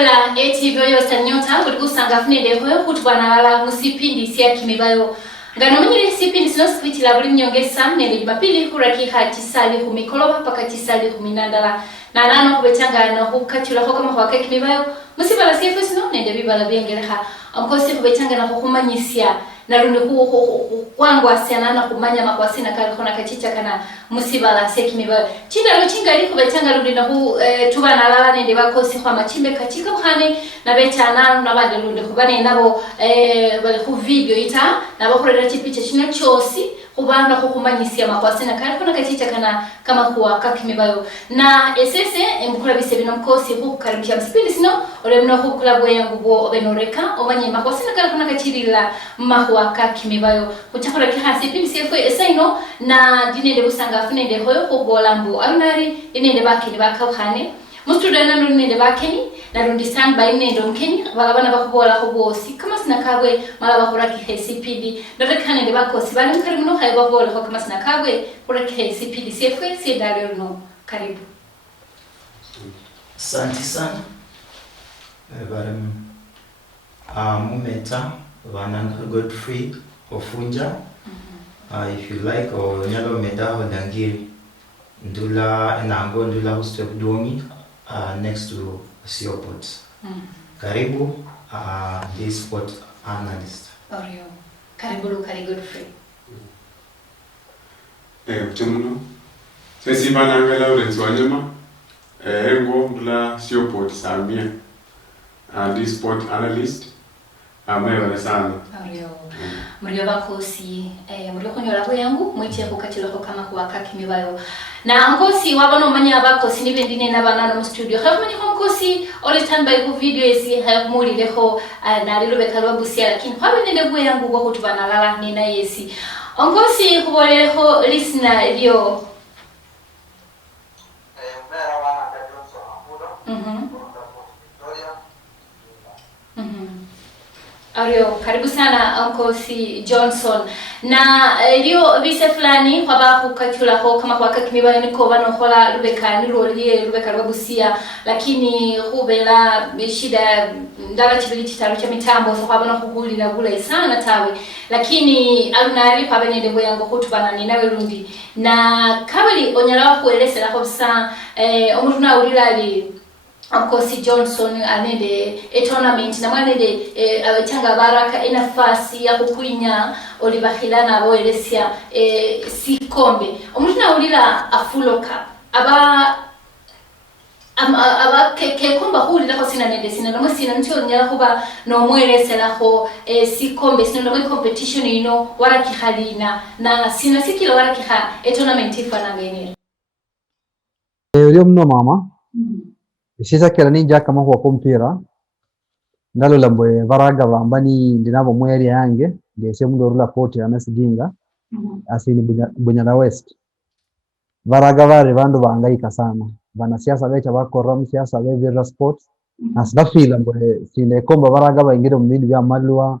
Wala etivyo yosta nyota ulikusanga funede hoyo kutwanalala musipindi siya kimibayo. Ngano mnyiri sipindi sino skwiti la buli mnyongesa nele Jumapili kurakiha tisali humikoloba paka tisali huminandala. Na nano kubechanga na hukatula hoka mahwaka kimibayo. Musibala siya sino nende bibala biengeleha. Amkosi kubechanga na hukumanyisia. Na rundi kwangwa sianana kumanya makwasina kalikona kachicha kana musibala sekimiba chinda lo chinga liko betanga rundi na tuba nalala nende bakosi kwa machimbe katika buhane na betana na bade rundi kubane nabo bale ku video ita na bakorera chipicha chino chosi kubanda kukumanyisia makwasina kalikona kachicha kana kama kuwa kakimibayo na esese mkula bise bino mkosi kukaribisha msipindi sino ole mno kukula bwe yangubo obenoreka omanye makwasina kalikona kachirila mahwa kakimibayo kuchakora kihasi pindi sefwe esaino na dinende busanga funende hoyo kubolambu alunari dinende bakini bakawhane mustudana nunende bakeni na rundi stand by nendo mkeni bagabana bakubola kubosi kama sina kabwe mala bakora kihesipidi ndakane nde bakosi bali mukarimuno hayo babola ko kama sina kabwe kora kihesipidi sefwe sedalo no karibu. Asante sana mumeta Vananga Godfrey Ofunja. If you like, or nyalo medaho dangiri ndula enango ndula hostep domi next to Seaport. Karibu this sport analyst. Orio. Karibu Godfrey. Tumuno. Sisi Vananga Lawrence Wanyama. Engo ndula Seaport Samia. This sport analyst. Amewe sana. Mrio bakosi mrio konyola bwe yangu mwiche kukatilo kama kuwaka kimibayo na ankosi wabano manya bakosi nibendine nabana no studio havumani konkosi ole standby ku video esi havumuli leho na lilo bekalwa busia lakini habende bwe yangu kwa kutubana lala nina yesi ankosi kuboleho listener bio Ario, karibu sana Uncle Johnson. Na liyo vise fulani kwaba hukachula ho kama kwa kakimiba niko bano hola lubeka nirolie lubeka lwabusia lakini hubela shida ndala chibili chitaru cha mitambo so kwaba no kuguli na gula sana tawe lakini alunari kwa bene ndebo yango kutubana ni nawe rundi na kabali onyala kueleza la hobsa omuntu na ulilali Uncle Johnson anende tournament na mwanende abachanga baraka inafasi ya kukuinya olibahilana boelesia sikombe omuntu na ulila afulo cup aba kekomba hulira ko sinanende sinano sina ntyo nyala kuba no mwelesela ho sikombe sinano mu competition ino wala kihalina na sina sikilo wala kiha tournament ifana ngene leo mno mama Sisa kera ninja kama kwa kompira ndalo lambwe varaga vambani ndinabo mweri yange ngese mundo rula port ya Nasiginga asini Bunyala West varaga vare vandu vangaika sana bana siasa becha bakora siasa bevira sports asdafila mbwe sine komba varaga baingire mu bintu bya malwa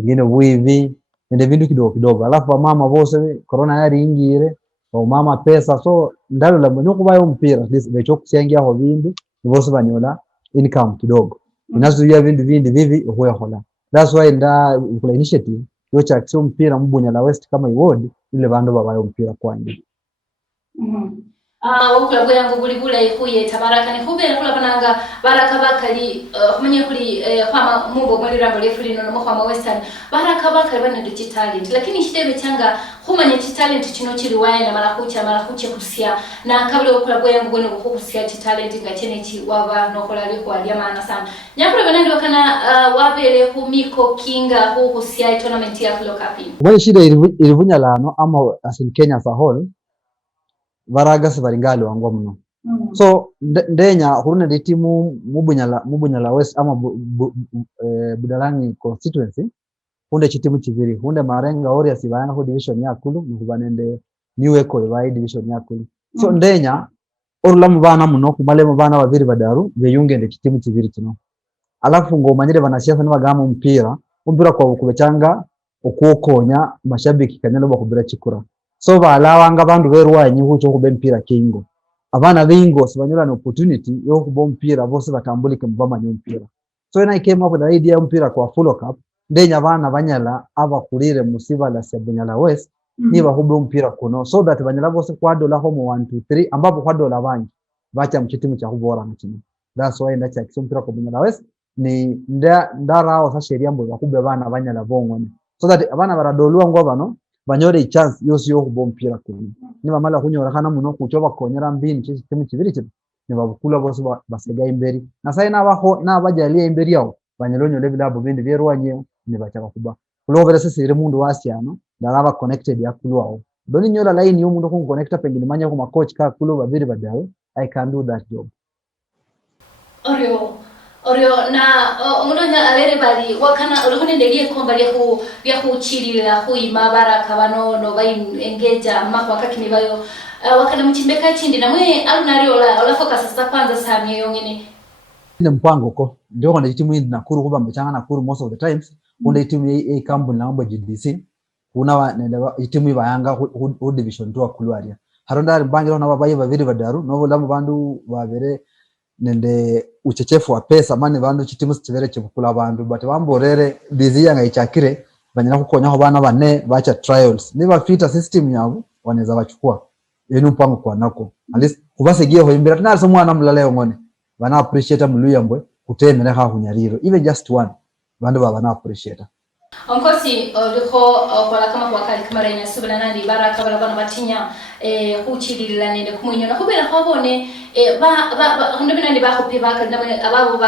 ngine buivi ende bintu kidogo alafu mama bose corona yari ingire o mama pesa so ndalo lambwe nokubayo mpira becho kusengia ho bintu bose banyola income kidogo inazuia vindu vindi vivi hoya. That's why nda kula initiative yocha kisho mpira mu Bunyala West kama iward ile bandu babayo mpira kwanje. Okula bwe yangu bulibula ikuye tabaraka ni hubera kula bananga baraka bakali kumanye kuli kwama mumbo muri rambo lefuli no mo kwama western baraka bakali bane digital lakini shitebe changa kumanye talent chino chiri waye na marakucha kusia na kabla okula bwe yangu gone kukusia talent ngachene chi waba no kola liko ali maana sana nyakula banandi wakana wabele kumiko kinga kukusia tournament ya Flow Cup wale shida ilivunya lano ama asin Kenya as a whole varaga sibaringali wangwa mno so ndenya hurune de timu Mubunyala West ama Budalangi constituency hunde chitimu chiviri hunde Marenga Warriors bayana ho division ya kulu nubanende New Eco by division ya kulu so ndenya orulamu bana muno kumalemo bana babiri badaru beyunge nde chitimu chiviri kino alafu ngo manyire banasiasa nibagama mpira kwa kubechanga okukonya mashabiki kanyalo bakubira chikura so balawanga bandu berwanyi hucho kube mpira kingo abana bingo sibanyola an opportunity yo kubo mpira bose batambulike mubamanya mpira. So when I came up with the idea mpira kwa Full Cup, ndenya abana banyala abakulire musiba la Bunyala West niba kubo mpira kuno, so that banyala bose kwa dola homo 1 2 3 ambapo kwa dola bangi bacha mchitimu cha kubora mchini. That's why ndacha mpira kwa Bunyala West ni ndara wa sheria mbo bakube bana banyala bongone, so that abana baradolwa ngo bano banyore chance yose yo kubo mpira kuno. Niba mala kunyora kana muno kuchoba konyera mbini chitimu chibiri chitu niba bukula bose basega imberi na sai nabaho nabajalia imberi yao banyalonyo level abo bindi byerwanye nibachaka kuba kulovera sisi ire mundu wasiano ndalaba connected ya kulwao doni nyola line yo mundu ku connecta pengine manya ku coach ka kulo babiri badawe. I can do that job. Orio na umudonya alere bali wakana ulukone ndelie komba lya kuchilila huima baraka bano no bayi engeja makwa kakini bayo wakana mchimbeka chindi na mwe alunari ola focus sasa kwanza samye yongene ine mpango ko ndio kwa timu hii Nakuru kuba mbechanga Nakuru most of the times kuna timu hii kampuni na mambo GDC kuna nenda timu hii bayanga hu division 2 kulwaria haronda bangira na babaye babiri badaru no lamu bandu babere nende uchechefu wa pesa mane bandu chitimu sivere chibukula bandu but bamborere bizi yanga ichakire banyana kukonya ho bana bane bacha trials niba fita system yabo waneza bachukua yenu mpango kwa nako at least kubasegie ho imbira tana so mwana mlaleo ngone bana appreciate muluyambwe kutemera ha hunyariro even just one bandu bana appreciate onkosi liko kola kama kwa kali kama renya subana nandi baraka bana batinya kuchilila nende kumunyo na kubera habone ba ndabina ndi bakope bakanda ababo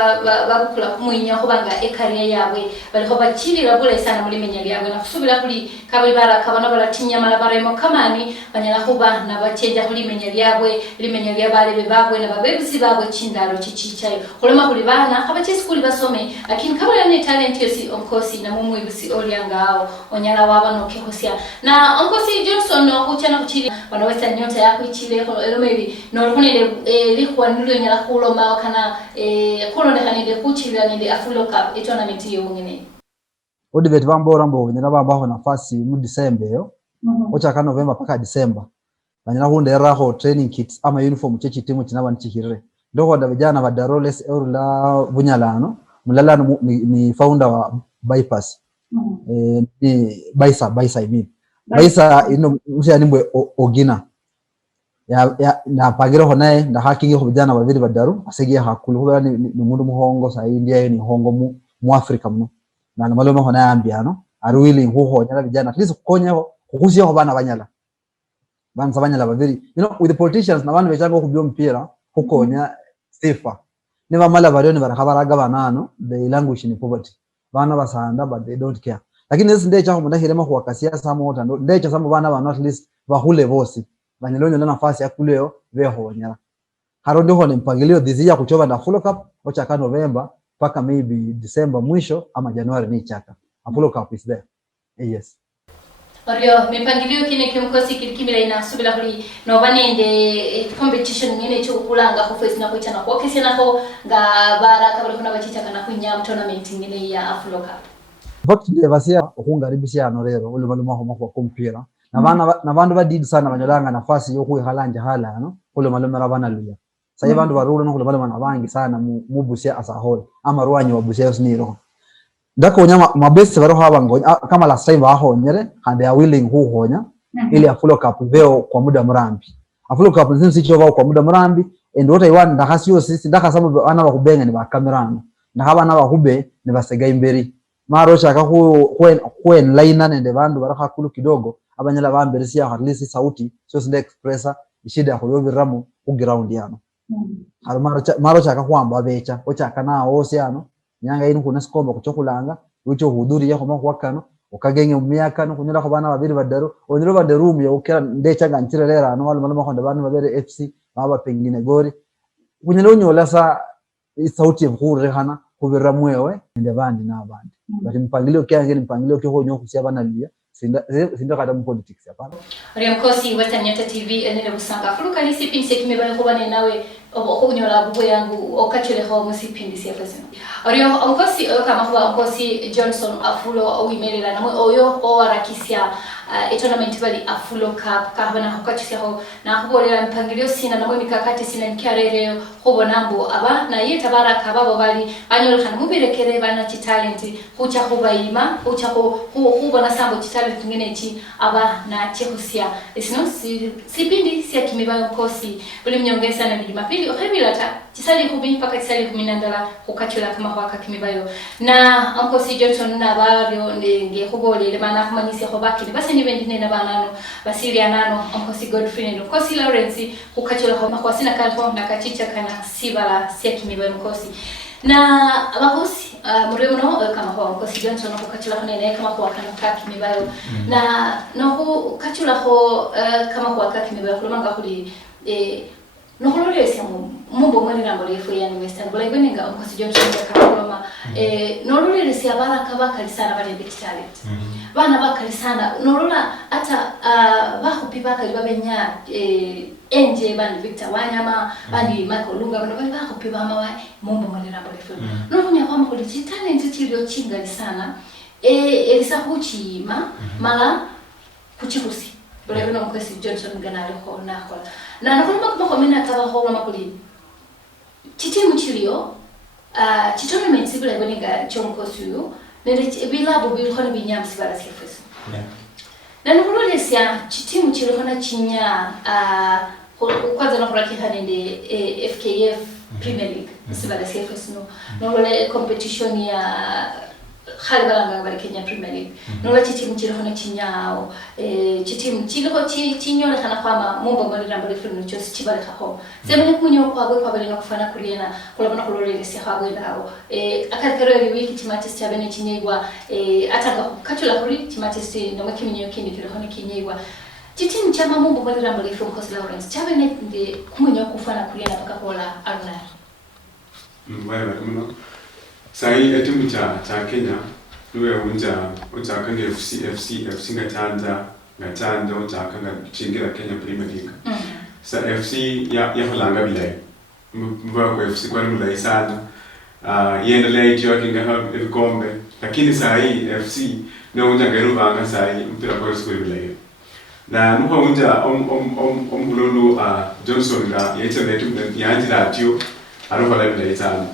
babukula kumunyo kubanga ekaria yawe baliko bachilila bule sana muri menya yawe na kusubira kuli kabali baraka bana balatinya malabaremo kamani banyala kuba na bacheja kuli menya yawe limenya yabale bebabwe na babebusi babwe chindaro chichichayo kulema kuli bana abachesi kuli basome lakini kabali ne talent yosi onkosi na mumu ibusi oliangao onyala waba no kikosia na onkosi Johnson no kuchana kuchili wanaweza nyota yako ichile ko maybe no kunende likuwa nilo nyala kuloma kana kulonde kanende kuchila nende Full Cup tournament yo ngene odi vet bambora mbo nyala baba nafasi mu December yo ocha ka November paka December banyala hundera ho training kits ama uniform chechi timu chinaba nchikirire ndoko da vijana ba Daroles Eurula Bunyalano mulalano ni founder wa Bypass ni Baisa I mean Baisa ino usia nimbwe ogina ya na pagiro honaye nda hakingi ho vijana babiri badaru asegia hakulu ho ni mundu muhongo sa India ni hongo mu Africa muno na maloma honaye ambiano are willing ho nyala vijana at least kukonya kukusia ho bana banyala babiri with the politicians na bana bechanga kubyo mpira kukonya sifa niba mala barioni barakabaraga banano the language in poverty bana basanda but they don't care lakini nesi ndecha ho mundahirema kwa kasiasa mota ndecha samu bana at least bahule bosi banyelonyo na nafasi ya kuleo veho nyala harondi ho mpangilio dhizia kuchoba na Full Cup ocha ka November paka maybe December mwisho ama January ni chaka Full Cup is there. Yes Orio mipangilio kine kimkosi kilikimila ina subila kuli no banende competition ngene cyo kulanga ho face na kuchana kwa kesi nako nga baraka bali kuna bachicha kana kunya tournament ngene ya Full Cup but devasia okungaribisha ano rero ule maluma ho makwa kompira na bandu badidi sana banyolanga nafasi yo kuihalanja hala no ule maluma rabana luya sai bandu barulu no ule maluma nabangi sana mu busia as a whole ama ruanyi wa busia sniro ndako nyama mabesi baro habango kama last time bahonyere and they are willing who honya ili Full Cup veo kwa muda mrambi Full Cup nsinsi chova kwa muda mrambi and what I want ndakasiyo sisi ndakasamu ana bakubenga ni ba kamerano ndakabana bakube ni basega imberi maro chaka ku line nende bandu baraka kulu kidogo abanyala bamberisia at least sauti so sinde expressa ishida ya kulobiramu ku ground yano maro chaka kwamba becha ochaka na ose ano nyanga inu kuna sikomba kuchokulanga ucho hudhuri yako makwakano ukagenge myaka no kunyira ko bana babiri badaro oniro badarum ya ukera ndecha gantirelera no wale malama konda bana babere FC baba pengine gori kunyira unyola sa sauti evhure hana kubira mwewe ende bandi na bandi bati mpangilio kyange ni mpangilio kyo nyo kusia bana lia sinda kada mu politics hapana Riamkosi Western Nyota TV enele busanga fuluka lisi pinse kimebale ko bane nawe okunyola bubu yangu okachele ho musipindi siyafasino Orio onkosi kama kwa onkosi Johnson Afulo owimerera namwe oyo owarakisia tournament bali Afulo Cup kabana hokachisiho na kubolera mpangilio sina na mikakati sina nkyarere kubona mbo aba na yeta baraka babo bali anyolekana mubirekere bana talent hucha kubayima hucha kubona sambo talent ngene chi aba na chehusia isino sipindi sia kimibayo kosi buli mnyongesa na Jumapili ohebilata tisali kubi mpaka tisali 10 kukachula kama hwaka kimibayo na Uncle Johnson na bario ndenge kubolele bana kumanyisi hobaki basi ni bendine na banano basili anano Uncle Godfrey ndo kosi Lawrence kukachula homa kwa sina kalho na kachicha kana sibala sia kimibayo mkosi na abakosi murimo kama kwa Uncle Johnson kukachula hone kama kwa kana kimibayo na no kachula ho kama kwa kimibayo kulomanga kuli no kolore siamo mumbo mwene na mbolefu ya Western Bola ibenga Uncle Johnson kakoloma no lole sia baraka bakali sana bale big talent bana bakali sana no lola ata bakupipa kali babenya enje bani Victor Wanyama bani Michael Lunga bano bali bakupipa mawa mumbo mwene na mbolefu no kunya kwa mkoli talent tilio chingali sana elisa huchima mala kuchirusi Bola ibeno Uncle Johnson ganale ko na kola na nakuluma kuma kwa mina taba ho makuli chitimu chilio tournament sibula ibonega chonko suyo nele bilabo bilkhona binyam sibala sefeso na nakulole sia chitimu chilio khona chinya kwanza nakuraki hanende FKF Premier League sibala sefeso no le competition ya khalbalanga bari Kenya Premier League no chitimu chilio khona chinyao chitimu chilio chinyole kana kwama mumbo ngale rambale filmu chose chibale kho semene kunyo kwa bale no kufana kuliena kulabona kulorele sia habwe ndawo akakero ri wiki timatisi chabene chinyegwa atanga kachula kuri timatisi no makiminyo kindi kilo khona kinyegwa chitimu chama mumbo ngale rambale filmu Coast Lawrence chabene ndi kumunyo kufana kuliena pakakola aruna wewe mno sai timu cha Kenya niwe unja kanga FC ngatanda unja kanga chingira Kenya Premier League sa FC ya holanga bilai mwa kwa FC kwa mulai sana yendelea itio kinga vikombe lakini sai FC no unja ngarubanga sai mpira kwa school bilai na nuko unja Bululu Johnson na yete netu yanjira atio arofa bilai sana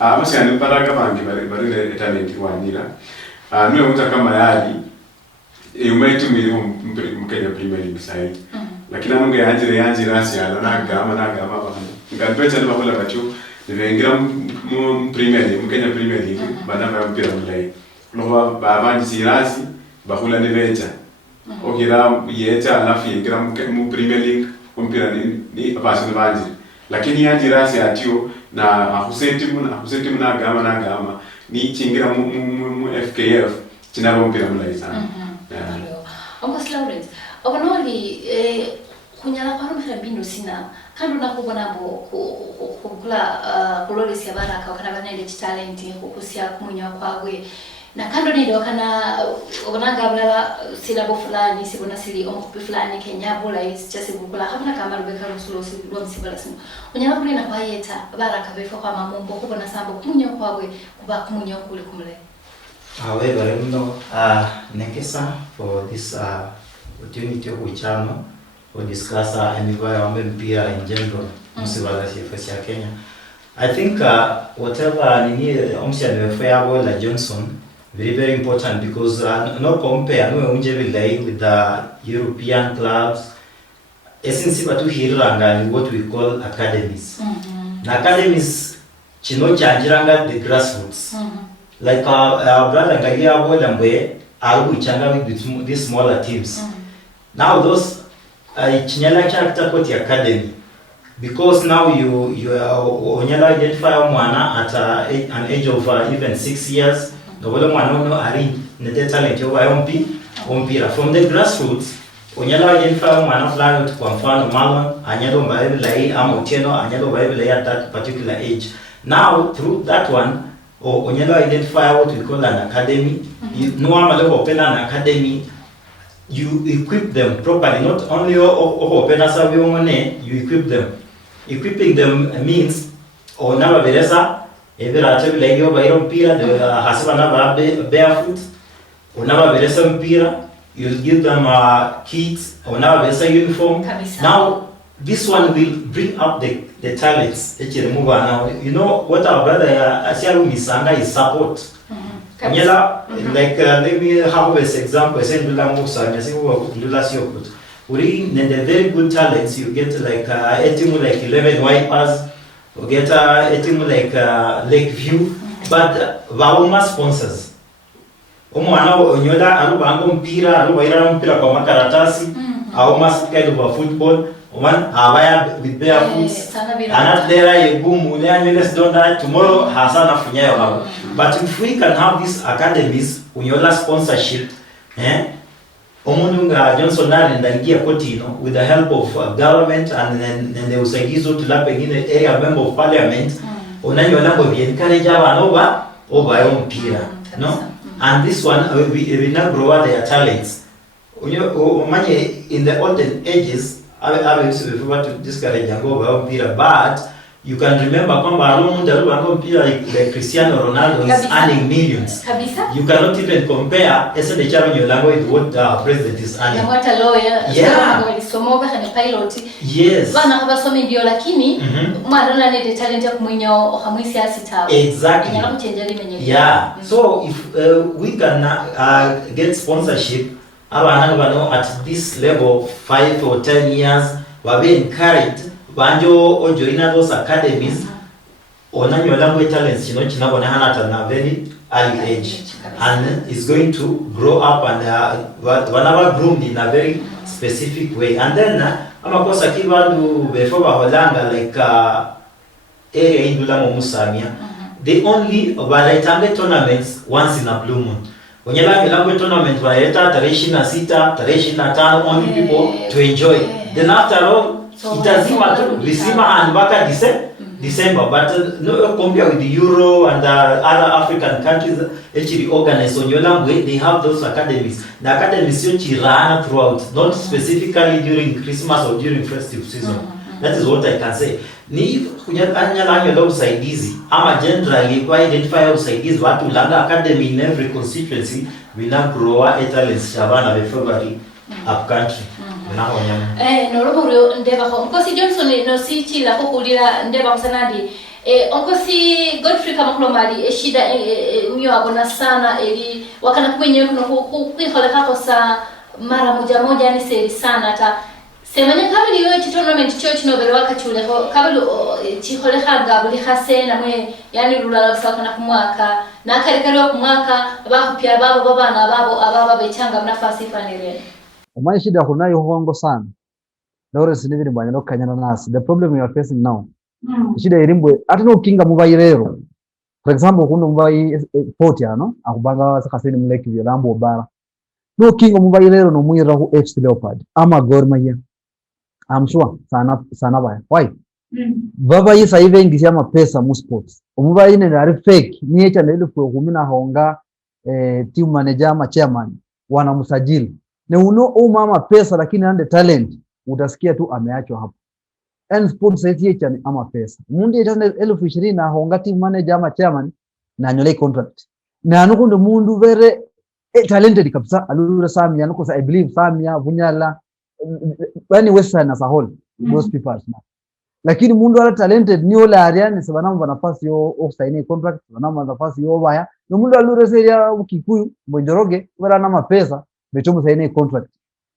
basi anipata kama bari talent wanyira niwe mtu kama yali umaitu Mkenya Premier League sai lakini anonge yanjira asiala na gama bana ngalipeta ni bakola bacho nivengira mu Premier League Mkenya Premier League bana ba mpira mulai loba babanji sirasi bakula nivecha okira yeta alafu yengira mu Premier League mpira ni basi banji lakini yanjira asiatio na ahusetimu na gama ni chingira mu FKF chinaro mpira mulai sana Uncle Lawrence obonoli kunyala paro mpira bino sina kando na kubona mbo kukula kulolesi baraka kana banende talent kukusia kumunya kwagwe na kando ni ndo kana obonanga bulala silabo fulani sibona sili omukupi fulani Kenya bola isichase bukula hamna kama rubeka rusulo silwa msibala sino unyala kulina kwa yeta baraka befa kwa mamumbo kubona sambo kumunya kwagwe kuba kumunya kule kumule very much nekesa for this opportunity of channel to discuss environment mpira in general msibala CFS ya Kenya. I think whatever nini omsha fair la Johnson very important because no compare no unje vilai with the European clubs essence batu hiranga what we call academies. Na academies chino chanjiranga the grassroots. Like our brother Ngalia Wolambwe are changa with these smaller teams. Now those chinyala character koti academy because now you onyala identify mwana at an age of even 6 years ngobole mwana no ari nete talent yo ompira from the grassroots onyala identify mwana fulani kwa mfano Marlon anyalo mbaile ama Otieno anyalo mbaile at that particular age. Now through that one onyala identify what we call an academy. You normally open an academy, you equip them properly, not only open as a money, you equip them. Equipping them means onaba beresa ebera tebile yo bayiro mpira de hasiba na barefoot onaba beresa mpira you'll give them kits or now there's a uniform. Now this one will bring up the talents. Now you know what our brother Asiaru Misanga is support. Like let me have this example. We need a very good talents. You get like a team like 11 wipers, or get a team like Lakeview, but Vauma sponsors. Omwana onyoda alubango mpira alubaira mpira kwa makaratasi au kind of football one abaya with bare foots anat there yegumu let's don't die tomorrow hasana funyayo hapo. But if we can have these academies unyola sponsorship omununga Johnson Nari ndaingia kotino with the help of government and then the usaidizi tula pengine area member of parliament onanyola ngo encourage abantu oba mpira no. And this one we now grow their talents. You know, in the olden ages, I used to discourage and go over, but you can remember like Cristiano Ronaldo is earning millions. You cannot even compare the challenge your language with what the president is earning. And what a lawyer, yeah. And a pilot. Yes. Exactly. Yeah. So if we can get sponsorship, at this level 5 or 10 years, we're being encouraged. Banjo or join those academies, or your language talents, at a very early age, and it's going to grow up and whenever groomed in a very specific way. And then I'm of course before Holanda like area in Musamia, they only wanaitanga tournaments once in a blue moon. When you like language tournament, tarehe 26, tarehe 25, only people to enjoy. Then after all, itazima tu visima and mpaka December, but no compare with the Euro and other African countries actually organized on your language. They have those academies. The academies actually run throughout, not specifically during Christmas or during festive season. That is what I can say. Ni kunyanya lanyo usaidizi ama generally kwa identify usaidizi watu langa academy in every constituency we now grow a talents Shabana be February up country. Noroburo ndeba ko Nkosi Johnson no sichi la kukulira ndeba kusanadi Nkosi Godfrey Kamakulomali eshida niyo abona sana eli wakana kwenye kuno kuikola kakosa mara moja ni seri sana ta semanya kabili yo tournament church no bere wakachule ko kabili chikole khanga buli khase namwe yani lula sakana kumwaka na kare kumwaka bakupya babo babana babo ababa bechanga mnafasi fanire. Umanye shida kunayo hongo sana. Lawrence nibiri bwana no kanyana nasi. The problem you are facing now. Shida irimbwe ati no kinga mubayirero. For example kuno mubayi port no akubanga sakaseni muleki byolambo bara. No kinga mubayirero no mwira ku FC Leopard ama Gor Mahia. I'm sure sana baya. Why? Baba yisa hivi ingishia mapesa mu sports. Umubayi ne ari fake. Niecha na ile kwa kumina honga team manager ama chairman wanamsajili. Na mama pesa lakini ande talent utasikia tu ameachwa hapo. And sports yecha ni ama pesa. Mundi etane 2020 na honga team manager ama chairman na nyole contract. Na anuko mundu very talented kabisa alura Samia nuko I believe Samia Bunyala bani Western as a whole those people are smart. Lakini mundu ala talented ni ola ariane sabanamba nafasi yo sign contract sabanamba nafasi yo baya. No mundu alura seria ukikuyu Mbonjoroge wala na mapesa betomo sign contract.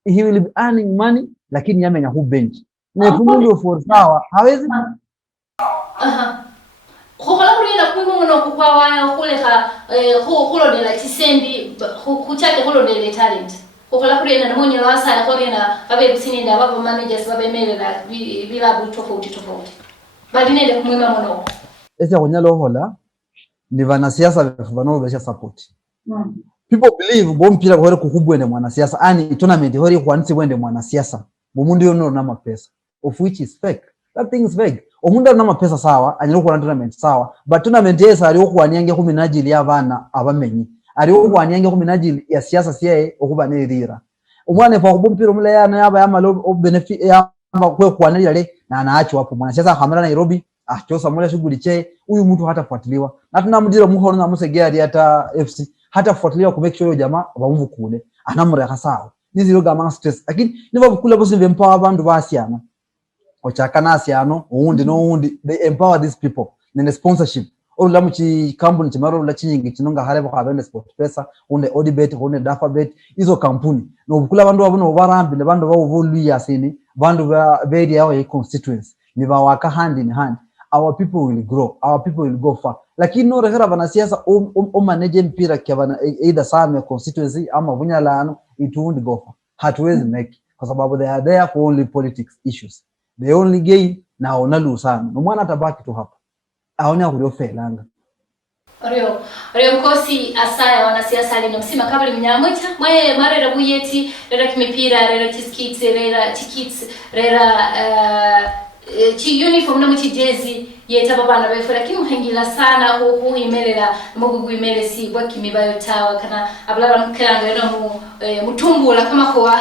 He will be earning money lakini yamenya hu bench. Na mundu for sawa hawezi Khola kulina kuimuno kukwawa kuleka kulondela chisendi kuchake kulondela talent. Khola kulina namonyo wasala kulina babe kusininda babo managers babe melela bila tofauti. Bali nende kumwema mono. Ese kunyalo hola ni vanasiasa vano besha support. People believe bompira kwa kukubwende mwanasiasa ani tournament hori kwansi wende mwanasiasa. Bomundi yono na mapesa of which is fake. That thing is fake. Omunda na mapesa sawa anyiro kwa tournament sawa but tournament yesa ali okwanyange ku minajili y'abana abamenyi ali okwanyange ku minajili ya siasa siye okubanirira omwana fa kubompira omula yana yaba yamalo benefit ya kwa kwanalile na anaacho hapo mwana siasa kamera Nairobi chosa mula shughuli che huyu mtu hatafuatiliwa na tunamdira muhono na musegea hata FC hatafuatiliwa ku make sure jamaa bamvu kule anamure kasao nizi yoga man stress lakini niba bukula bose empower abantu basiana ochakana asiano undi no undi they empower these people nene sponsorship orula muchi kampuni chimaro la chinyingi chinonga hareba kwa bende sport pesa unde odibet unde dafabet izo kampuni no bukula bandu babuno barambi bandu bavulia sini bandu ba very our constituents ni bawaka hand in hand our people will grow our people will go far lakini no rehera bana siasa manage mpira kwa either same constituency ama bunyalano it won't go far hatuwezi make kwa sababu they are there for only politics issues they only gain na onalu sana no mwana tabaki tu hapa aonya kulio felanga Oreo mkosi asaya wanasiasa alinomsima kabali mnyamwita mwe marera buyeti rera kimipira rera chiskitsi rera chikitsi rera chi uniform na muchi jezi yeta babana befu lakini muhengila sana hu imelela mugugu imele si bwa kimibayo tawa kana ablaba mkelanga yeno mutumbula kama kwa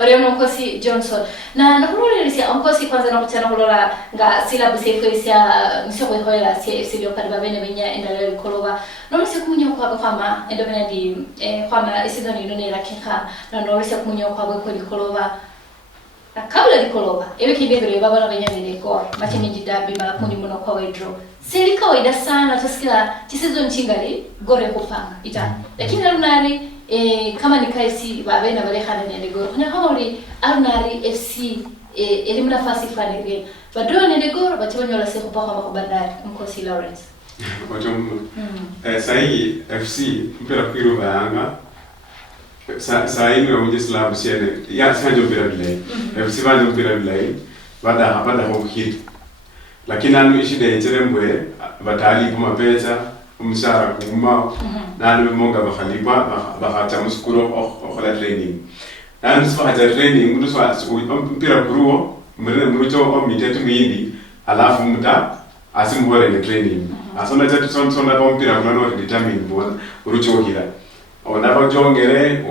Oreo mkosi Johnson na nakurule lisia mkosi kwanza na kuchana kulola nga syllabus yekoisia msoko hoela silio kadba bene benya endalelo koloba no lisia kumunyo kwa kwama endobena di kwama season yino la kinka no lisia kumunyo kwa bwe koloba kabla dikoloba ewe kibegere baba na benya nene kwa machini jidabi mala kundi muno kwa wedro seli kawaida sana tusikila season chingali gore kupanga ita lakini alunari kama ni kaisi babe na bale khana nende gore kuna kama uli alunari FC elimu nafasi fulani vile bado nende gore batonyo la seko kwa Bandari mkosi Lawrence sahi FC mpira kwiro bayanga sahi ni wonje slabu siene ya sanjo mpira bilai FC banjo mpira bilai bada ho hit lakini anu ishide cherembwe batali kuma pesa umsara kuma nanu monga bakhaliba bakhacha muskuro okhola training nanu sifakhacha training mtu swa mpira kuruo mrucho omitetu mwindi alafu muta asimuhore ne training asona chatu sona ba mpira kuna no determine bona urucho hira ona bajongere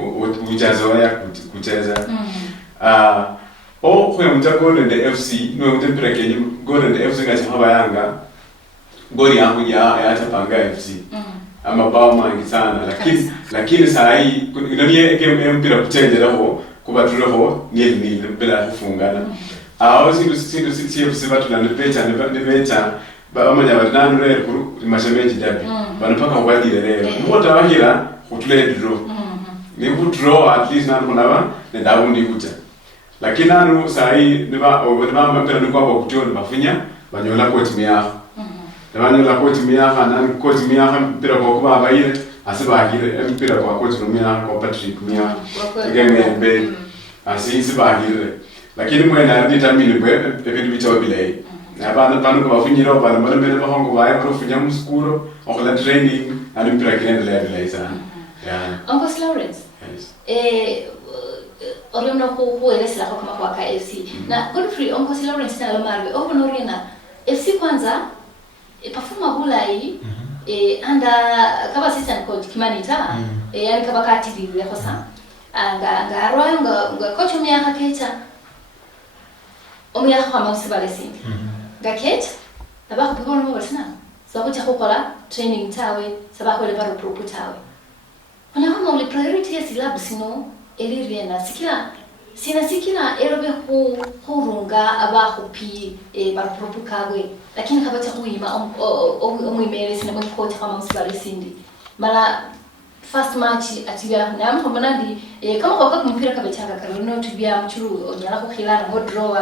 ujazo ya kucheza kwa mtako nende FC no mpira kenye gole nende FC ngacha haba yanga goli yangu ya tapanga FC ama bao mangi sana lakini saa hii ndio game mpira kucheza roho kubatula ho ni bila kufungana sindu FC batu na nepecha baba manya batanu rero mashemeji dabi banapaka ubadile rero mbota bahira kutule draw ni draw at least na kunaba nenda undi kucha lakini anu saa hii niba mpira ni kwa kutio ni bafunya banyola kwa timu yao banyola kwa timu yao na kwa timu yao mpira kwa kuba abaire asibagire mpira kwa coach rumia kwa Patrick Mia game mbe asibagire lakini mwena determine bwe ebitu bicho bilai abana panu kwa bafunyira bana bana mbele bahongo bae bafunya muskuro okola training ali mpira kinende bilai sana Uncle Lawrence Oriona kueleza kama kwa KFC na Godfrey Uncle Lawrence na Marwe Onorina FC kwanza performa bulai anda kaba assistant coach Kimanita yani kaba kati vile kwa sana anga arwayo nga coach umyaka kecha umyaka kwa msibale sindi gaket abako biko no basina sababu cha kukola training tawe sababu ile baro pro tawe ona kama ule priority ya silabu sino eliriena sikila erobe kurunga abahupi barupurupu kagwe lakini kabacha kuima omwimere sina mkocha kama msibali sindi mala first match atibya na mko manandi kama kwa mpira kabachanga kalono tibya mchuru onyala ko khilana mo draw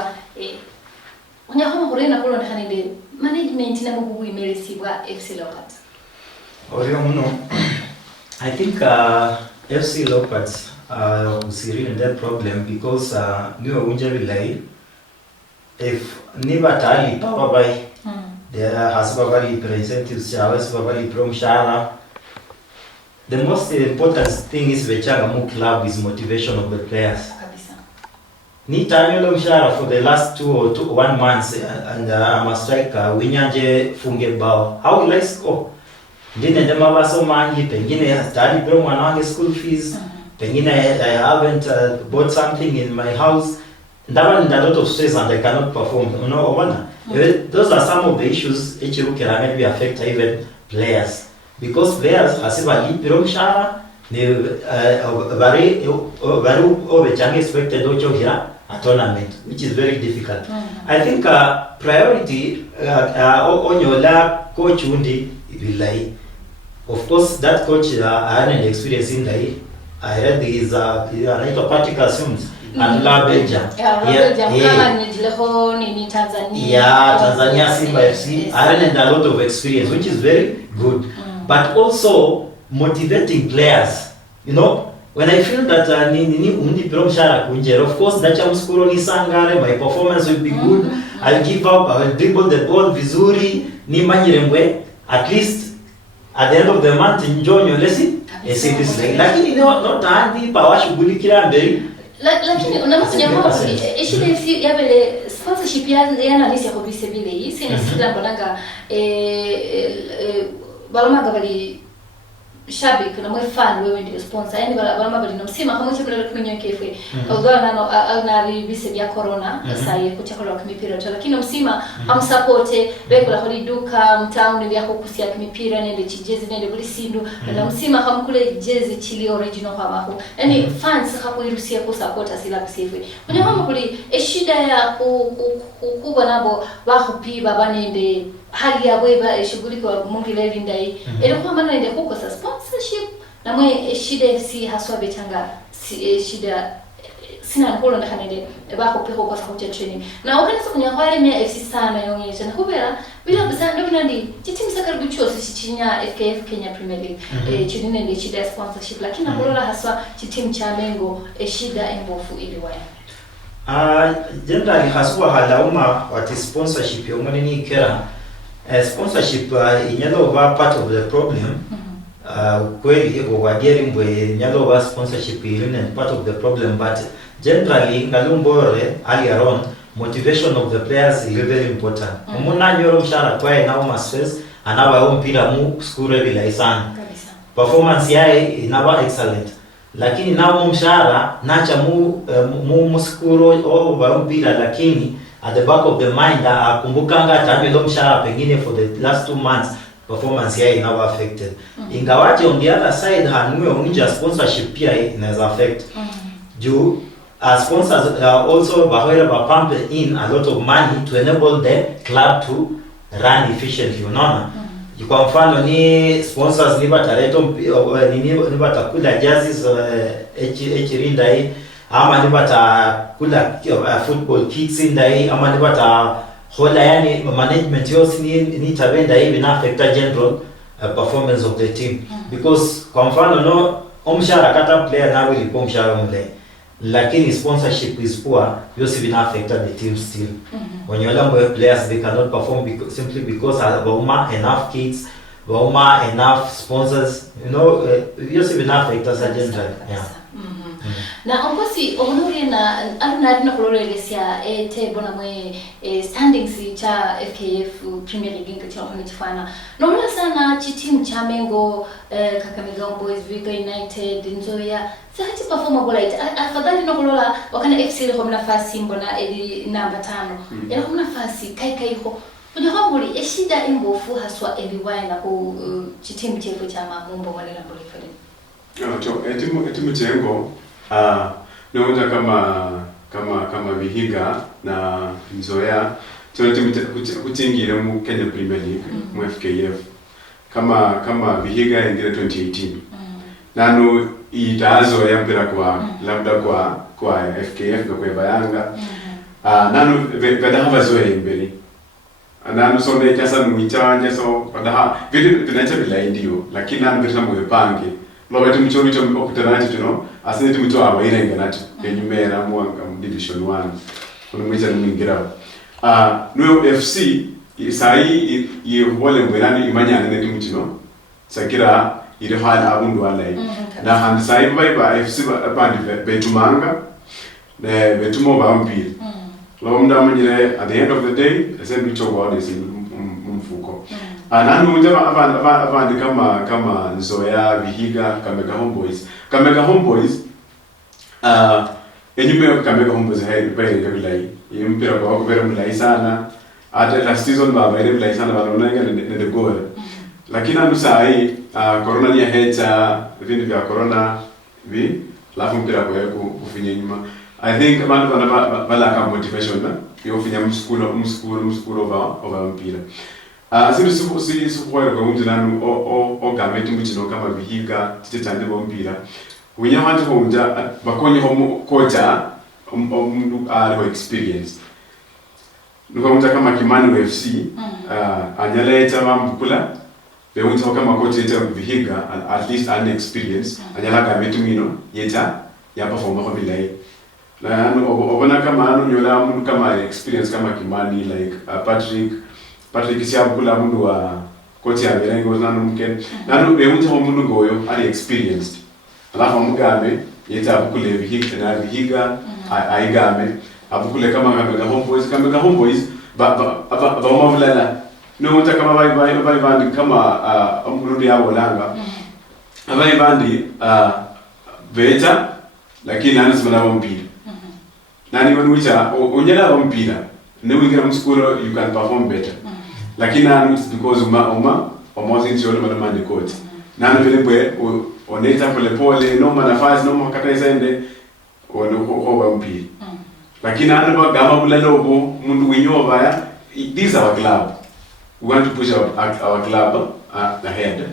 onya kama kurena kulo ndanende management na mugugu imere sibwa FC Leopards Oreo muno I think FC Leopards usiri in that problem because niwe unja bilai if niba tali power by there has probably incentives showers probably promshara the most important thing is vechanga mu club is motivation of the players kabisa ni tanyo mshara for the last 1 month and I'm a striker winyanje funge bao how will I score ndine ndema baso mangi pengine study bro mwana wange school fees pengine I haven't bought something in my house ndaba a lot of stress and I cannot perform those are some of the issues which can maybe affect even players because players asiba libero mshara ni very overchang expected ocho here a tournament, which is very difficult. I think priority onyola coach undi vilai. Of course, that coach had an experience in Dai. I read his anaitwa Patrick Assumes and La Belgium. Tanzania Simba FC. I had a lot of experience, which is very good. But also motivating players. You know, when I feel that undi mshahara kunjera, of course dacha mskuro ni sangare, my performance will be good. I'll give up, I'll dribble the ball vizuri, ni manyiremwe, at least at the end of the month enjoy your lesson. Lakini not handi pawashughulikira mbele. Lakini unamkuja hapo ishile si yabele sponsorship yana nisi ya kubise bile hii sina sila mbonanga baloma gabali shabik na mwe fan wewe ndio sponsor yani baloma bali nomsima kama chakula la kunywa kefe although na bise bya corona sai ku chakula kwa mipira tu lakini nomsima am support beko la holi duka mtown bya kukusia kwa mipira nende chijezi nende buli sindu na nomsima kama kule jezi chili original kama hapo yani fans hapo irusia ku support asila kusife kuna kama kuli shida ya kukuba nabo bahupiba banende hali ya weba shughuli kwa mumbile lindai ilikuwa maana ndio kukosa sponsorship na mwe shida si haswa betanga shida sina nkolo na kanende bako peko kwa sababu ya training na ukanisa kunya kwale mia FC sana yonyesha na kubera bila basa ndio nandi timu sakaribu chose sichinya FKF Kenya Premier League chini ndio shida ya sponsorship lakini nkolo haswa timu cha Mengo shida embofu iliwaya generally haswa halauma what sponsorship yongani ni kera sponsorship inyalo ba part of the problem kweli wadieri mbwe inyalo ba sponsorship ile part of the problem but generally ngalumbore earlier on motivation of the players is very important umuna nyoro mshara kwa na stress anawa mpira mu skure bila isana performance yae inaba excellent lakini nao mshara nacha mu skuro au ba mpira lakini at the back of the mind akumbukanga tamelo mshahara pengine for the last 2 months performance yake inawa affected ingawaje on the other side hanwe unja sponsorship pia inaweza affect juu sponsors also bahwera ba pump in a lot of money to enable the club to run efficiently unaona kwa mfano ni sponsors ni batareto ni batakula jerseys rinda hii ama nibata kula football kits indai ama nibata hola yani management yose ni tabenda hivi na affect general performance of the team because kwa mfano no omshara kata player na will come mshara mle lakini sponsorship is poor yose bina affect the team still when you allow players they cannot perform simply because bauma enough kits bauma enough sponsors you know yose bina affect as a general na ongosi onuri na aruna kulolelesya table na mwe standings cha FKF Premier League ngati wanachofanya naona sana timu cha Mengo Kakamega Boys Viga United Nzoia sasa perform bora afadhali nokulola wakana FC ile kwa nafasi mbona eli namba 5 ile kwa nafasi kai iko kuna hongoli eshida imbofu haswa eliwaya na ku timu chefu cha Mambo wale na Bolifere timu chengo naona kama Vihiga na Nzoia tunatimu kutingire mu Kenya Premier League mu FKF kama Vihiga ingire 2018 nano itazo ya mpira kwa labda kwa FKF kwa Bayanga nano badaha zoe mbele nano sonde kasa muichanja so badaha vitu tunacha bila ndio lakini nano vitu mu pange Lobati mchori cho okutanacho tuno asante mtu abayirenga nacho enyumera mu division 1 kuno mwiza mwingira no FC sai yobole mbwerani imanyana ne timutino sakira ile hala abundu walai na hand sai ba FC bandi betumanga ne betumo ba mpira lomda manyire at the end of the day asante mtu wa desi mfuko nanu njema abandi kama Nzoia Vihiga Kakamega Homeboys enyume Kakamega Homeboys hai pale kabilai mpira kwa kubera mlai sana hata last season baba ile mlai sana wanaona ne goal lakini anu sai corona ni hecha vindu vya corona alafu mpira kwa kufinya nyuma. I think abantu bana motivation na yofinya mskulo over mpira. Sindu sikuwera kwa mtu nanu o gameti mchino kama Vihiga titande bo mpira. Winya hantu ko unja bakonye ho kocha mndu ari experience. Nuko unja kama Kimani FC anyaleta mambukula be unja kama coach yeta Vihiga at least an experience anyala gameti mino yeta ya perform ko bilai. Na obona kama anu nyola mndu kama experience kama Kimani like Patrick Siabukula mundu wa coach ya Mirengo nanu mken nanu be unja mundu goyo ari experienced. Alafu mugambe yeta abukule Vihiga aigame abukule kama Kamega Homeboys ba mavulala no unta kama vai bandi kama umrudi yabo langa vai bandi beta lakini nani simana mpira nani wanucha onyela mpira ne wingira mskulo you can perform better lakini nani because almost ndio wale manda coach nani vile bwe oneta pole no nafasi no makata isende ono mpira lakini nani ba gama bulalobo mundu winyoba ya these are our club we want to push our club ahead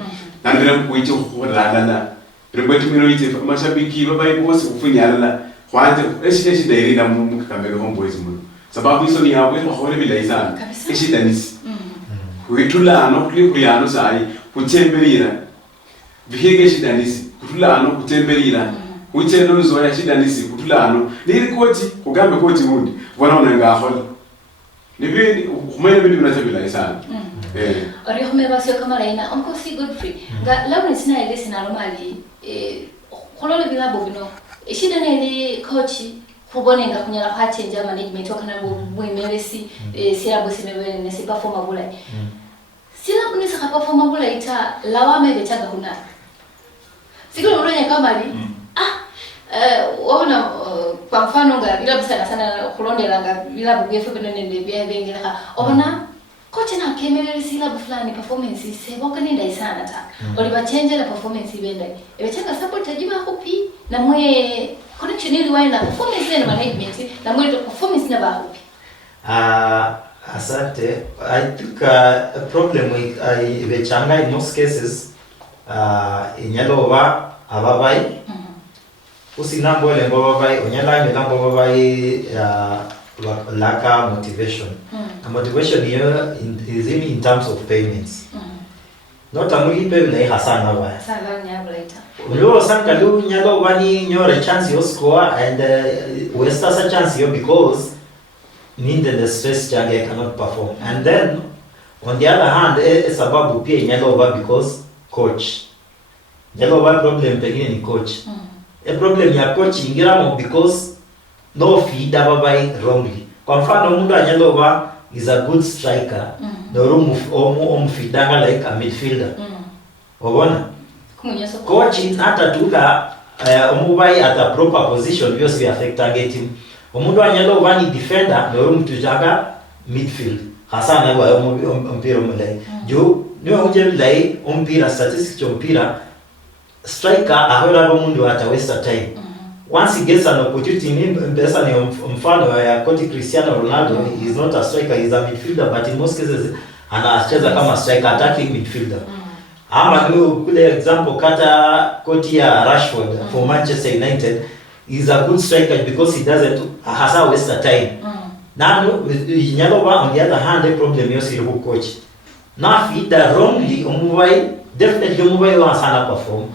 nani vile kuicho hodana Rebeti minoite mashabiki baba ibosi kufinyala kwanza eshi dairi na mu Kamega Homeboys mu sababu hizo ni hapo kwa hore bila isana eshi danisi kuitulano kuliano sai kutembelira Vihiga eshi danisi kutulano kutembelira uchendo zoya eshi danisi kutulano niri koti kugambe koti mundi wanaona ngahola nibindi kumenya bindi binatebila isana Oriho mebasio kama raina onko si Godfrey nga lawo sina ile sina normali kolole bilabo bino ishida nele coach kubonenga kunyala kwa change management okana bwemeresi sirabo simebele ne performa bula sila kunisa ka performa bula ita lawame betaga kuna sikolo uronya kama li waona kwa mfano nga bila sana kulondela nga bila bwefe bino nende bya bengela ona kocha na kemelele sila fulani performance seboka nenda isana ta oliba change la performance ibenda ebechanga support ajiba hupi na mwe connection ili wae na performance na management na mwe performance na ba hupi asante. I think a problem with ebechanga in most cases inyaloba ababai usinambo le ngobabai onyala ngambo babai laka motivation. Motivation here is in terms of payments. Not only pay na hasana ba. Sala nyabla ita. Ulo sanka lu nyalo bani nyore chance yo score and we start a chance yo because need the stress jange cannot perform. And then on the other hand sababu pia nyalo ba because coach. Nyalo ba problem pengine ni coach. A problem ya coach ingiramo because no feed ababai wrongly. Kwa mfano mundu anyaloba is a good striker. The room of fitanga like a midfielder. Obona. Coach in hata tuka omubai at a proper position because we affect targeting. Omundu anyaloba ni defender the room tujaga midfield. Hasana wa mpira mulai. Jo niwe unje mulai mpira statistics mpira striker ahola mundu hata waste time. Once he gets an opportunity, mpesa ni mfano ya koti Cristiano Ronaldo, he is not a striker, he is a midfielder, but in most cases anacheza kama striker, attacking midfielder. Ama kule example kata koti ya Rashford for Manchester United, he is a good striker because he doesn't hasa waste time. Nano Nyaloba on the other hand, the problem yosi hu coach. Na fita wrongly umubai definitely umubai wa sana perform.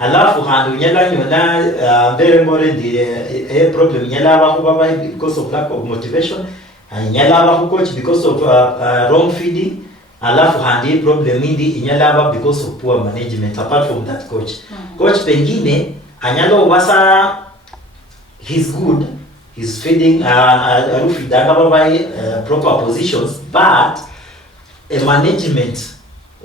Alafu handu nyala nyona very more the problem nyala ba baba because of lack of motivation and nyala ba coach because of wrong feeding. Alafu handi problem hindi nyala ba because of poor management apart from that coach. Coach pengine anyalo wasa he's good, he's feeding arufi daga baba proper positions, but a management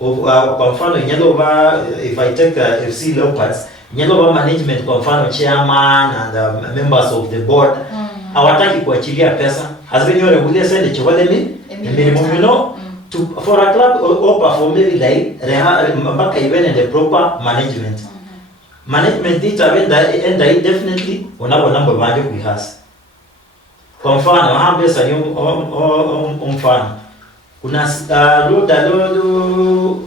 of kwa mfano Nyaloba, if I take FC Leopards, Nyaloba management kwa mfano chairman and members of the board hawataki kuachilia pesa. Has been your regular send chwale mi minimum for a club or perform like mpaka iwe the proper management. Management itaenda definitely unabona mambo maji kuihasa. Kwa mfano hambe sasa mfano kuna Lolo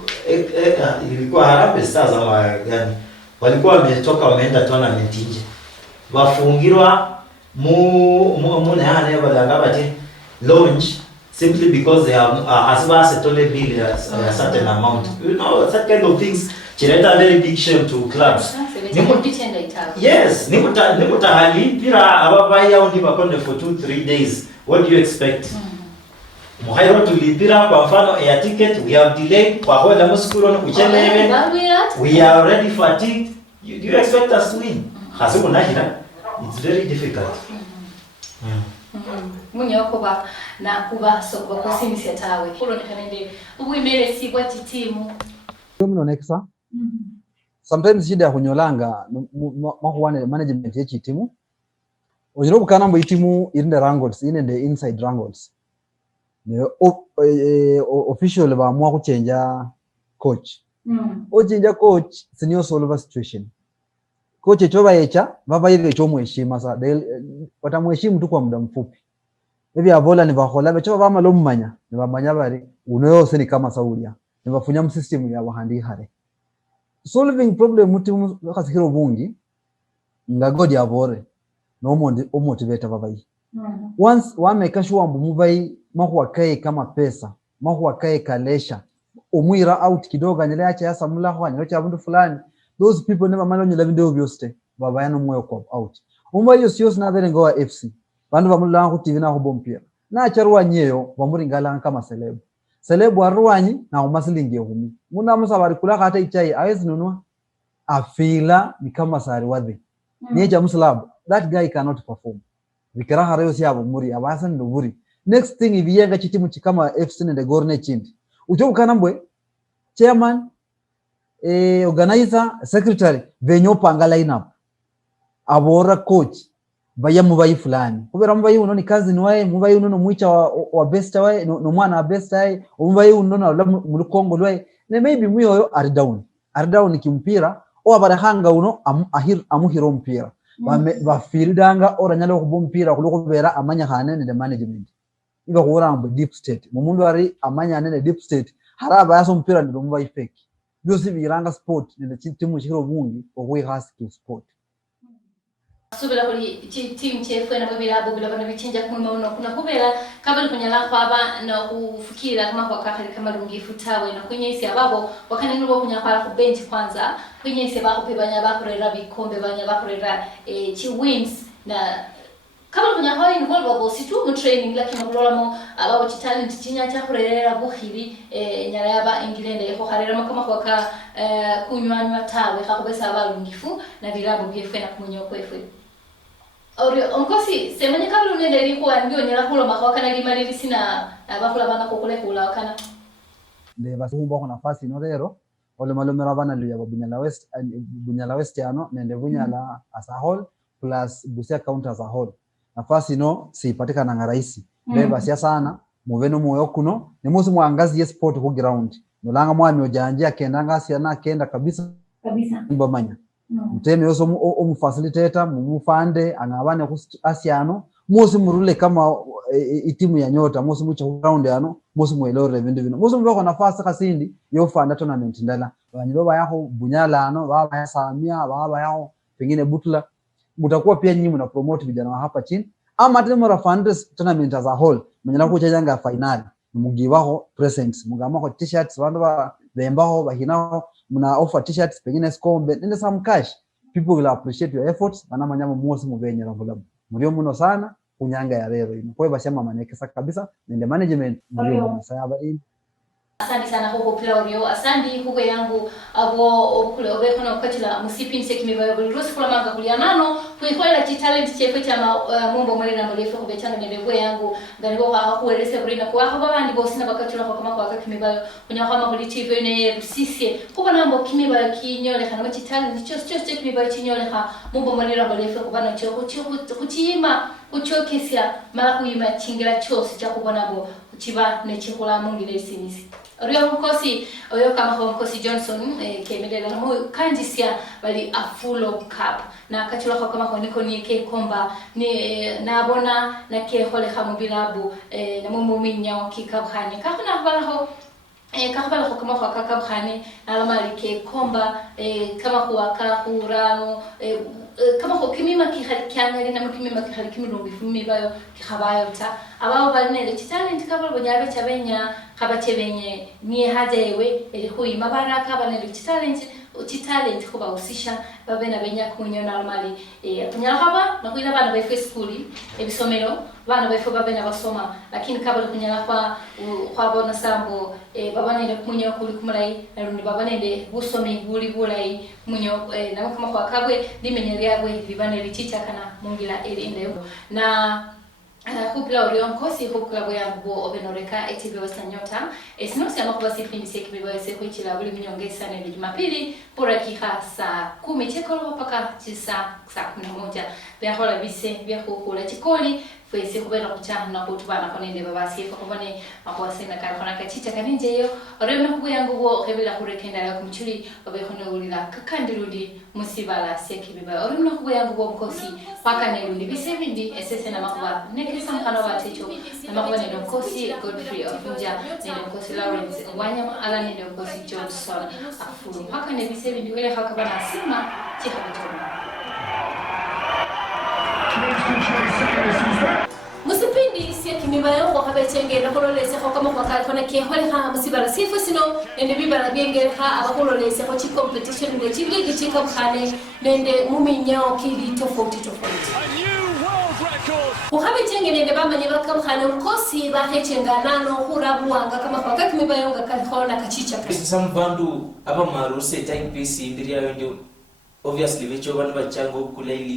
ilikuwa Harambee Stars ama gani walikuwa wametoka wameenda tournament nje wafungirwa mu nane balangabati launch simply because they have as only bill a certain amount, you know, that kind of things generate very big shame to clubs. Yes, nimuta hali pira ababaya undi bakonde for 2-3 days. What do you expect? Muhairo tulipira kwa mfano air ticket, we have delayed kwa hola muskuro no kuchelewe. We are already fatigued. Do you expect us to win? Hasibu nahira. It's very difficult. Munyokoba na kuba soko kwa simisi atawe. Kulo nikanende ubwimere sigwa titimu. Mno nexa. Sometimes shida ya kunyolanga mahuwane management yechi timu. Ojiro bukana mbo itimu irinde wrangles, irinde inside wrangles. Official ba mwa kuchenja coach. Ochenja coach senior solve situation. Coach echoba yecha baba ile chomo heshima sa watamheshimu tu kwa muda mfupi. Hivi abola ni bahola becho bama lommanya ni bamanya bari unoyo se ni kama saulia ni bafunya mu system ya bahandi hare solving problem muti akasikiro bungi ngagodi abore no motivate babai. Once wameka sure mbu mubai mahuwa kai kama pesa mahuwa kai kalesha umwira out kidogo anyele acha yasa mulaho anyocha abundu fulani, those people never mind on 11 obviously baba yana moyo kwa out umba hiyo sio na vile ngoa FC bandu bamulanga ku TV na ho bompira na charwa nyeyo bamuringala kama celeb arwanyi na umasilinge humi muna musabari kula hata ichai awezi nunua afila ni kama sari wadhi nyeja muslab that guy cannot perform vikira harayo si abo muri abasa nduburi. Next thing ibiyenga chitimu chikama FC ne gorne chindi ucho kanambwe chairman organizer secretary venyo panga lineup abora coach baya mubayi fulani kubera mubayi uno ni kazi niwaye mubayi uno no mwicha wa best wae no mwana wa best wae mubayi uno na mu Kongo lwaye ne maybe mwiyo are down kimpira o abarahanga uno amuhiro mpira ba fieldanga oranyalo ku mpira kulukubera amanya hanene the management iba kurambo deep state mumundu ari amanya nene deep state haraba yaso mpira ndo mubayi fake byose biranga sport ne timu chiro bungi okwe husky sport. Subira kuli timu chefu na bibira abo bila bana bichenja kumwe uno kuna kubera kabali kunyala kwaba na kufikira kama kwa kakali kama lungifu tawe na kwenye isi ababo wakanengo kunyakala ku bench kwanza kwenye isi bako pebanya bako rera bikombe banya bako rera chi wins na kabali kunyakala involve abo situ mu training lakini mkulolamo ababo chi talent chinya cha kurera buhiri nyara yaba England yako harera kama kwa ka kunywanywa tawe kakubesa abalungifu na birabo byefe na kumunyo kwefe. Ori onkosi semanya kabla unende ilikuwa ndio nyala kulo makwa kana limalili sina abakula bana kokole kula wakana le basumba kwa nafasi no rero ole malomera bana luya Bunyala West ano nende Bunyala as a whole plus Busia County as a whole nafasi no sipatikana na rahisi beba sia sana muveno moyo kuno ni musi mwangazi sport ku ground nolanga mwami ojanje akenda ngasi ana kenda kabisa mbamanya mteme yoso umfacilitator mumufande angabane ku asiano musi murule kama itimu ya nyota musi mucha ground ano musi muelore vindu vino musi mbako nafasi kasindi yofanda tournament ndala banyiroba yako Bunyala ano baba ya Samia baba yao pengine Butula mutakuwa pia nyinyi mna promote vijana wa hapa chini ama tena mrafanders tournament as a whole mnyala kuchajanga final mugibaho presents mugama t-shirts bandu ba bembaho bahinaho muna offer t-shirts pengine skombe nende some cash, people will appreciate your efforts bana manyama mwosi mubenyera ngulabu mulio muno sana kunyanga ya lero ino kwa bashama manekesa kabisa nende management mulio muno sayaba ini. Asante sana huko pila ulio asante huko yangu abo kule obeko na ukatila musipini sekimibayo rusi kula manga kulianano kuikwela chi talent chefe cha mumbo mwele na mlefu kubechana nende yangu ngani kwa hakuelese burina kwa haba bandi bosina bakatila kwa kama kwa kimibayo kunya kama kuli TV ne rusisi kuba nambo kimibayo kinyole kana chi talent cho kimibayo kinyole ha mumbo mwele na mlefu kubana cho kuchima kuchokesya mara kuima chingira chose cha kubona bo kuchiba nechikula mungile sinisi Rio mkosi oyo kama mkosi Johnson kemedela mo kanjisia bali a full cup na kachula kwa kama niko nieke komba ni nabona na ke hole khamubilabu na mumuminya kikabkhani kakuna balaho kakabala kama kwa kakabkhani alamali ke komba kama kwa kakurano kama ko kimima kihalikyanga na mukimima kihalikimilungu ifumi bayo khabayo ta abao balinele talent kabalo bonyabe chabenya kabachebenye ni hajewe eli hui mabaraka banele talent kuba usisha babena benya kunyona normally kunyala haba na kuila bana baifwe skuli ebisomero bana baifwe babena basoma lakini kabalo kunyala kwa bona sambo babanele kunyo kuli kumulai narundi babanele busomi buli bulai munyo na kama kwa kabwe limenyele yabwe libanele chichakana mungila eli ndeo na hupla Rio mkosi hupla bya mbo obenoreka etibe wasanyota esinosi amakuba sipindi sekibiba sekwitila buli mnyongesa ne Jumapili pora kiha saa 10 chekolo paka saa 11 bya hola bise bya hukula chikoli fwese kubena kuchana na kutubana konende babasi kokobane makwasena karafana kachicha kanenje yo Rio nakubu yangu bo kebela kurekenda ya kumchuli obehono ulila kakandiludi musibala sekibiba Rio nakubu yangu bo mkosi paka ne ulili bise bindi esese na makuba nekesa mkano wa techo na makuba ne mkosi Godfrey Ofunja ne mkosi Lawrence Wanyama ala ne mkosi Johnson afuru paka ne bise bindi wele hakabana sima chikabitona Musipindi siya kimibayo kwa kabechenge na kololese kwa kama kwa kona ke hole ha musibala sifu sino ende bibala bengere ha abakololese kwa chi competition nde chiligi chika khane nende muminyao kili tofauti Uhabechenge nende bamanye bakamkhane mkosi bahechenga nano hurabuanga kama kwa kimibayo ngakakona kachicha some bandu aba maruse type piece indiria ndio obviously vecho bantu bachango kula ili